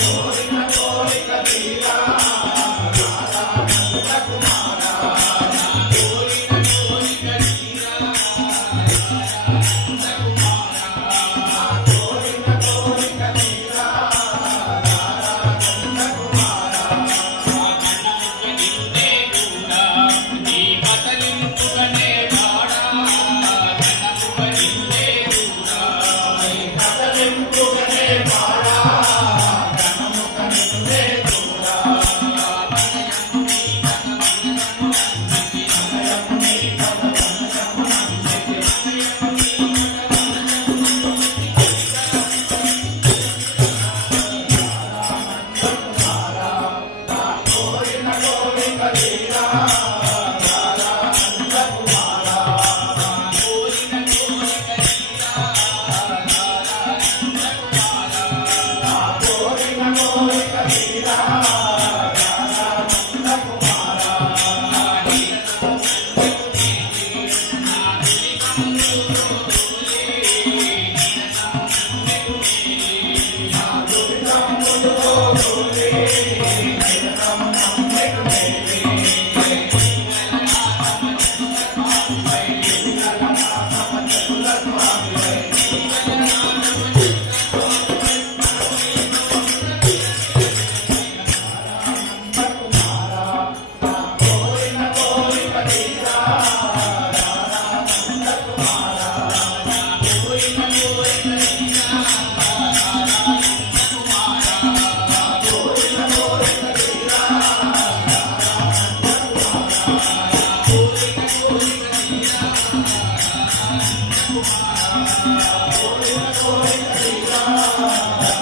Amen. Ram Amen.